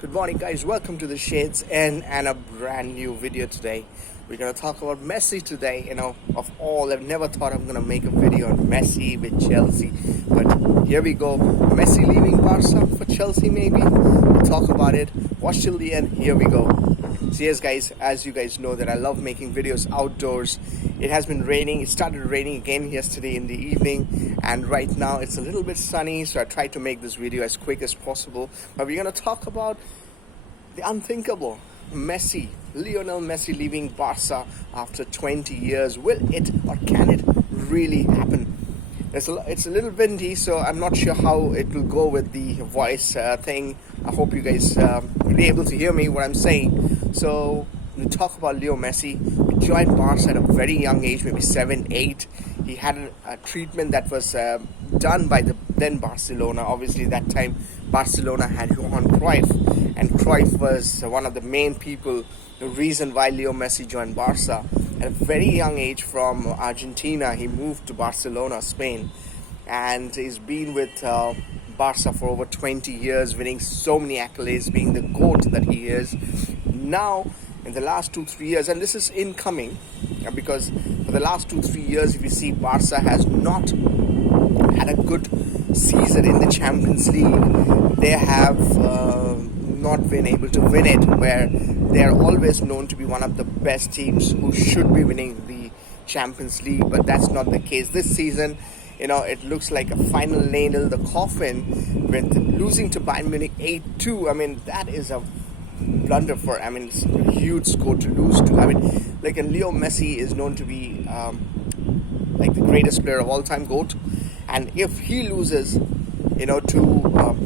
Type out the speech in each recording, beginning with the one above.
Good morning, guys. Welcome to the Shades and a brand new video today. We're gonna talk about Messi today. Of all, I've never thought I'm gonna make a video on Messi with Chelsea, but here we go. Messi leaving Barca for Chelsea, maybe. We'll talk about it. Watch till the end. Here we go. So yes, guys, as you guys know that I love making videos outdoors. It has been raining. It started raining again yesterday in the evening, and right now it's a little bit sunny, so I tried to make this video as quick as possible. But we're going to talk about the unthinkable. Lionel Messi leaving Barca after 20 years. Will it or can it really happen? It's a little windy, so I'm not sure how it will go with the voice thing. I hope you guys will be able to hear me what I'm saying. So we talk about Leo Messi. He joined Barca at a very young age, maybe 7, 8. He had a treatment that was done by the then Barcelona. Obviously, that time Barcelona had Johan Cruyff, and Cruyff was one of the main people, the reason why Leo Messi joined Barca. At a very young age from Argentina, he moved to Barcelona, Spain, and he's been with Barca for over 20 years, winning so many accolades, being the GOAT that he is. Now, in the last 2-3 years, and this is incoming, because for the last 2-3 years, if you see, Barca has not had a good season in the Champions League. They have not been able to win it, where they are always known to be one of the best teams who should be winning the Champions League, but that's not the case this season. It looks like a final nail in the coffin with losing to Bayern Munich 8-2. I mean, that is a blunder it's a huge score to lose to. And Leo Messi is known to be like the greatest player of all time, GOAT. And if he loses, to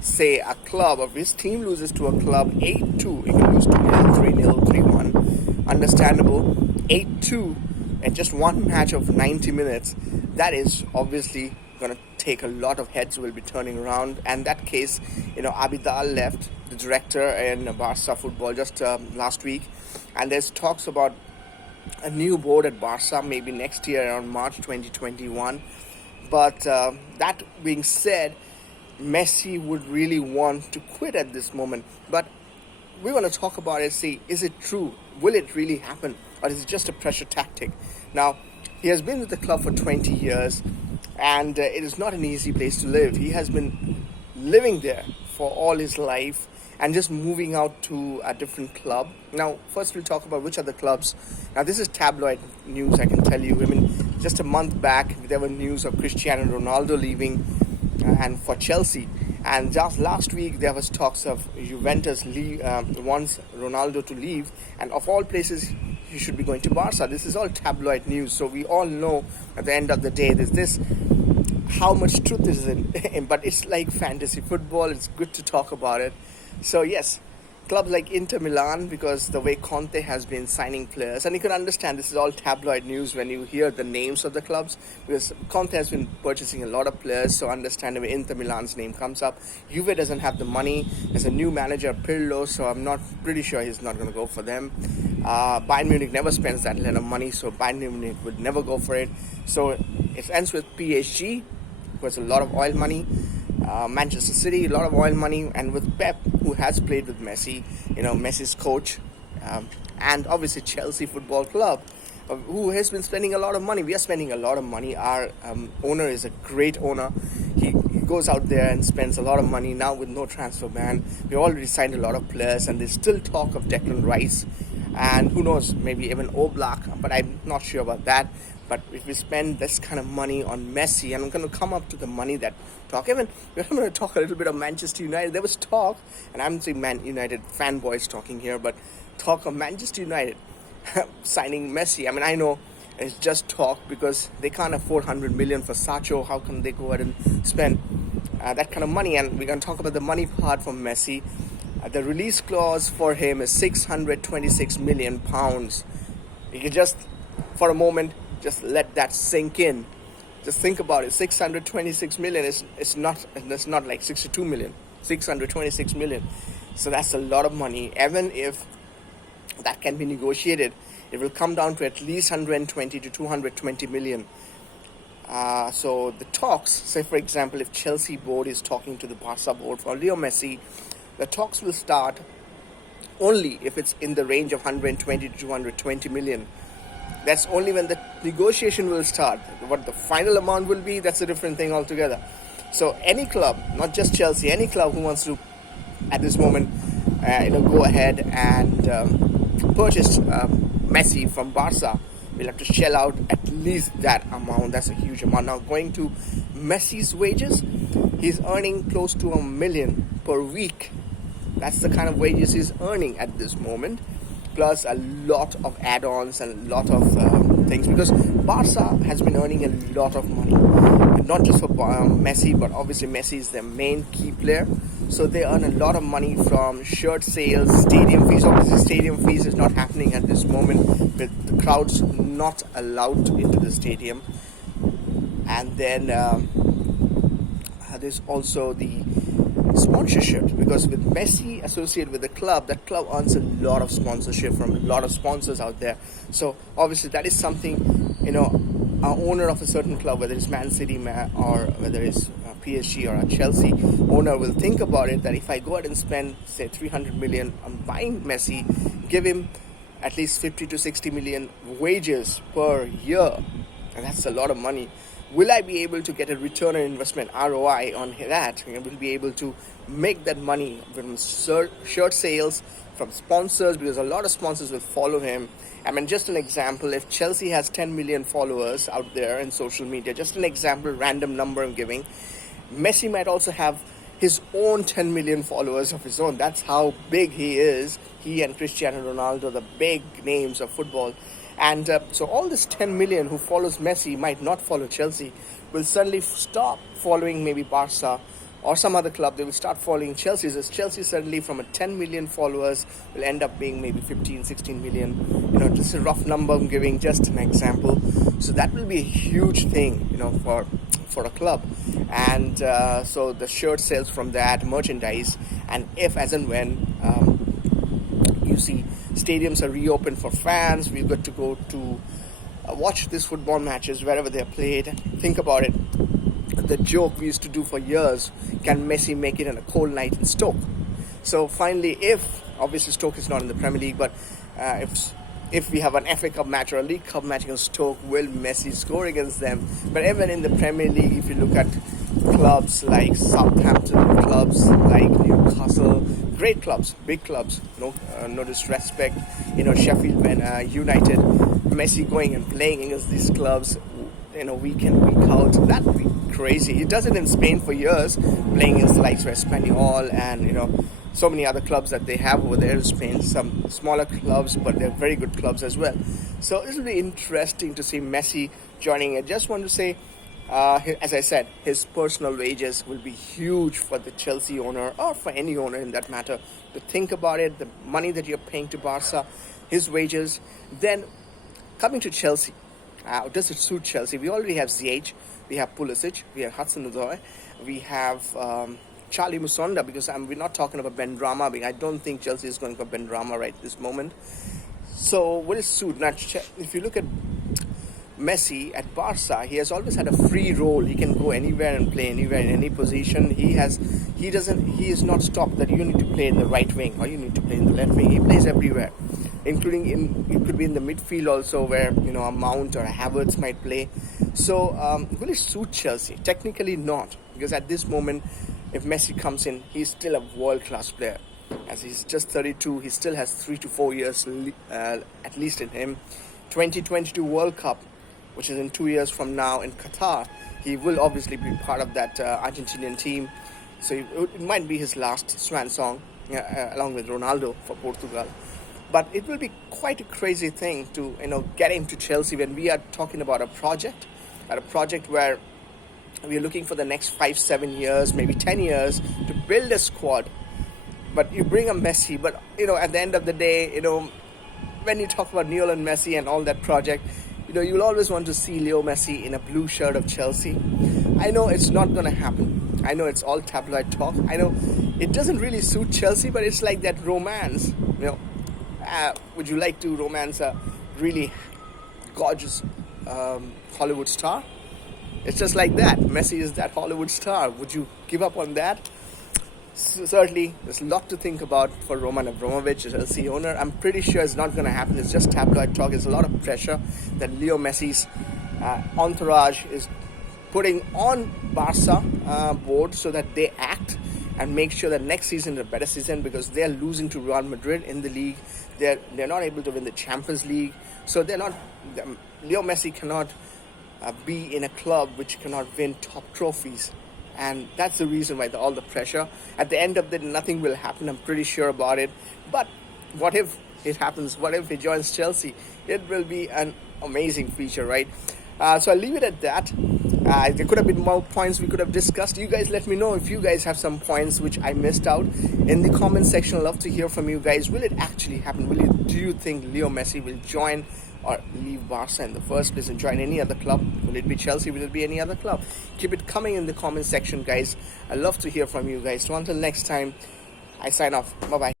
say a club, or if his team loses to a club 8-2, he can lose 2-0, 3-0, 3-1. Understandable. 8-2 and just one match of 90 minutes. That is obviously going to take a lot of heads will be turning around. And that case, Abidal left, the director in Barca football, just last week. And there's talks about a new board at Barca, maybe next year around March 2021. But that being said, Messi would really want to quit at this moment. But we want to talk about it, see, is it true? Will it really happen? Or is it just a pressure tactic? Now, he has been with the club for 20 years, and it is not an easy place to live. He has been living there for all his life and just moving out to a different club. Now, first we'll talk about which are the clubs. Now, this is tabloid news, I can tell you. Just a month back, there were news of Cristiano Ronaldo leaving and for Chelsea. And just last week, there was talks of Juventus wants Ronaldo to leave. And of all places, he should be going to Barca. This is all tabloid news. So we all know at the end of the day, there's this, how much truth is in. But it's like fantasy football. It's good to talk about it. So yes, clubs like Inter Milan, because the way Conte has been signing players, and you can understand this is all tabloid news when you hear the names of the clubs, because Conte has been purchasing a lot of players, so understandably Inter Milan's name comes up. Juve doesn't have the money. There's a new manager, Pirlo, so I'm not pretty sure he's not going to go for them. Bayern Munich never spends that kind of money, so Bayern Munich would never go for it. So it ends with PSG, who has a lot of oil money. Manchester City, a lot of oil money, and with Pep, who has played with Messi, Messi's coach, and obviously Chelsea Football Club, who has been spending a lot of money. We are spending a lot of money. Our owner is a great owner. He goes out there and spends a lot of money now with no transfer ban. We already signed a lot of players, and there's still talk of Declan Rice, and who knows, maybe even Oblak, but I'm not sure about that. But if we spend this kind of money on Messi, and I'm going to come up to the money that talk, we're going to talk a little bit of Manchester United. There was talk, and I'm saying Man United fanboys talking here, but talk of Manchester United signing Messi. I know it's just talk because they can't afford 100 million for Sancho. How can they go ahead and spend that kind of money? And we're going to talk about the money part from Messi. The release clause for him is 626 million pounds. You can just, for a moment, just let that sink in. Just think about it. 626 million it's not like 62 million. 626 million. So that's a lot of money. Even if that can be negotiated, it will come down to at least 120 to 220 million. So the talks, say for example, if Chelsea board is talking to the Barca board for Leo Messi, The talks will start only if it's in the range of 120 to 220 million. That's only when the negotiation will start. What the final amount will be, that's a different thing altogether. So any club, not just Chelsea, any club who wants to, at this moment, go ahead and purchase Messi from Barca, will have to shell out at least that amount. That's a huge amount. Now, going to Messi's wages, he's earning close to $1 million per week. That's the kind of wages he's earning at this moment, plus a lot of add-ons and a lot of things, because Barca has been earning a lot of money, not just for Messi, but obviously Messi is their main key player, so they earn a lot of money from shirt sales, stadium fees. Obviously stadium fees is not happening at this moment with the crowds not allowed into the stadium. And then there's also the sponsorship, because with Messi associated with the club, that club earns a lot of sponsorship from a lot of sponsors out there. So obviously that is something, our owner of a certain club, whether it's Man City or whether it's PSG or a Chelsea owner, will think about it, that if I go ahead and spend say 300 million on buying Messi, give him at least 50 to 60 million wages per year, and that's a lot of money. Will I be able to get a return on investment, ROI, on that? I will be able to make that money from shirt sales, from sponsors, because a lot of sponsors will follow him. I mean, just an example, if Chelsea has 10 million followers out there in social media, just an example, random number I'm giving, Messi might also have his own 10 million followers of his own. That's how big he is. He and Cristiano Ronaldo, the big names of football. And so all this 10 million who follows Messi might not follow Chelsea, will suddenly stop following maybe Barca or some other club. They will start following Chelsea. As Chelsea suddenly from a 10 million followers will end up being maybe 15, 16 million. Just a rough number I'm giving, just an example. So that will be a huge thing, for a club. And so the shirt sales from that, merchandise, and if as and when you see stadiums are reopened for fans, we've got to go to watch these football matches wherever they're played. Think about it. The joke we used to do for years, can Messi make it on a cold night in Stoke? So finally, if obviously Stoke is not in the Premier League, but if we have an FA Cup match or a League Cup match against Stoke, will Messi score against them? But even in the Premier League, if you look at clubs like Southampton, clubs like Newcastle, great clubs, big clubs, no disrespect, Sheffield United, Messi going and playing against these clubs, week in, week out, that would be crazy. He does it in Spain for years, playing against the likes of Espanyol and, so many other clubs that they have over there in Spain, some smaller clubs, but they're very good clubs as well. So this will be interesting to see Messi joining. I just want to say, as I said, his personal wages will be huge for the Chelsea owner, or for any owner in that matter, to think about it, the money that you're paying to Barca, his wages. Then coming to Chelsea, does it suit Chelsea? We already have Ziyech, we have Pulisic, we have Hudson-Odoi, we have Charlie Musonda, because we're not talking about Ben Rama. I don't think Chelsea is going for Ben Rama right this moment. So will it suit? Now, if you look at Messi at Barca, he has always had a free role. He can go anywhere and play anywhere in any position. He is not stopped that you need to play in the right wing or you need to play in the left wing. He plays everywhere, including it could be in the midfield also, where a Mount or a Havertz might play. So will it suit Chelsea? Technically not, because at this moment, if Messi comes in, he's still a world-class player. As he's just 32, he still has 3 to 4 years at least in him. 2022 World Cup, which is in 2 years from now in Qatar, he will obviously be part of that Argentinian team. So it might be his last swan song, along with Ronaldo for Portugal. But it will be quite a crazy thing to get him to Chelsea when we are talking about a project where we are looking for the next 5-7 years, maybe 10 years to build a squad. But you bring a Messi, but at the end of the day, when you talk about Lionel Messi and all that project, you'll always want to see Leo Messi in a blue shirt of Chelsea. I know it's not going to happen. I know it's all tabloid talk. I know it doesn't really suit Chelsea, but it's like that romance. Would you like to romance a really gorgeous Hollywood star? It's just like that. Messi is that Hollywood star. Would you give up on that? certainly there's a lot to think about for Roman Abramovich, the Chelsea owner. I'm pretty sure it's not going to happen. It's just tabloid talk. It's a lot of pressure that Leo Messi's entourage is putting on Barca board so that they act and make sure that next season is a better season, because they're losing to Real Madrid in the league. They're not able to win the Champions League. So Leo Messi cannot be in a club which cannot win top trophies. And that's the reason why all the pressure. At the end of the day, nothing will happen. I'm pretty sure about it. But what if it happens? What if he joins Chelsea? It will be an amazing feature, right? So I'll leave it at that. There could have been more points we could have discussed. You guys let me know if you guys have some points which I missed out in the comment section. I'd love to hear from you guys. Will it actually happen? Do you think Leo Messi will join or leave Barca in the first place and join any other club? Will it be Chelsea? Will it be any other club? Keep it coming in the comment section, guys. I'd love to hear from you guys. So until next time, I sign off. Bye-bye.